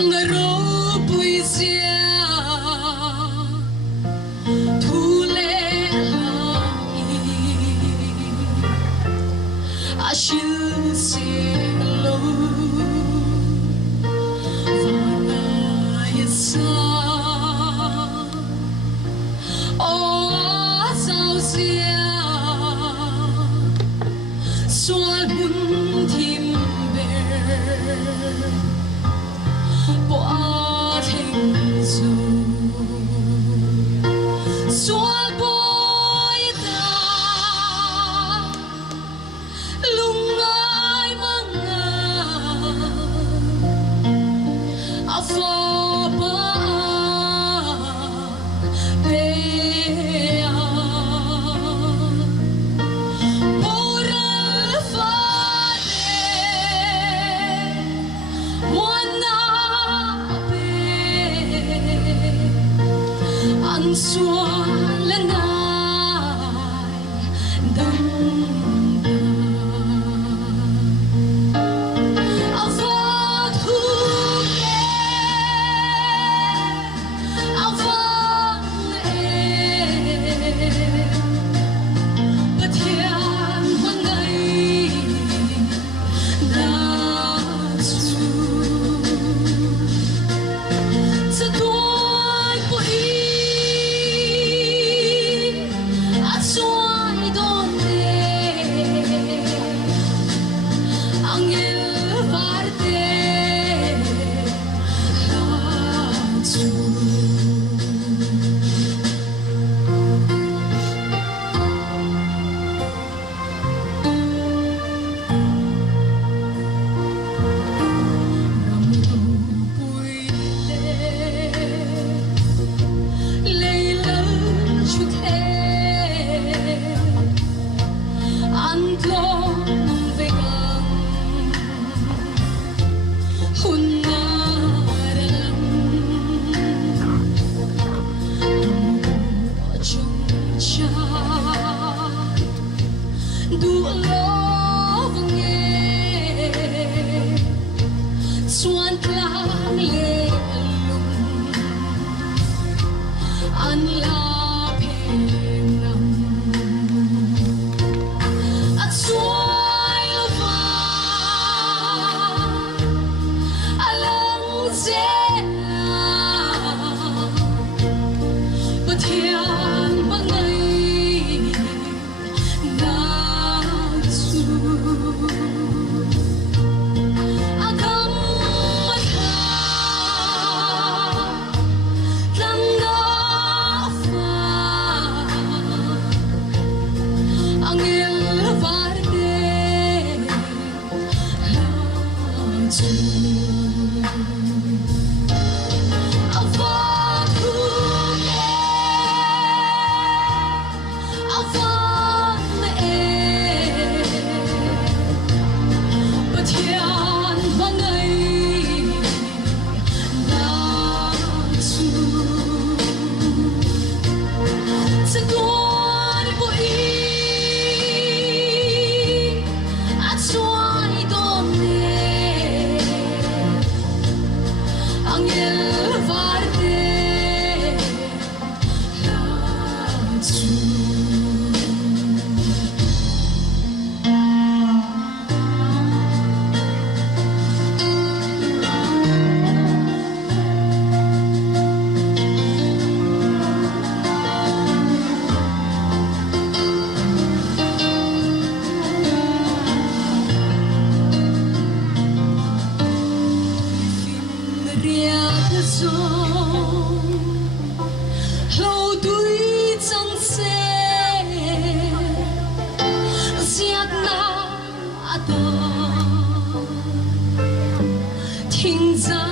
ngaro puisia thule lai ashil silo vana yasa o sao sia sual bun thim ber bo a thing zu sual boy ta lungai manga afa ba pe an xua lên ai đông a vot hu ke a vot e bất hiền một ngày đã su sẽ đôi bụi du lo nghe xuân lang lệ lùng an la phèn nằm at xuôi va alang dễ bất thiện bằng ngày lâu tuổi chẳng xe giặc na à thình ra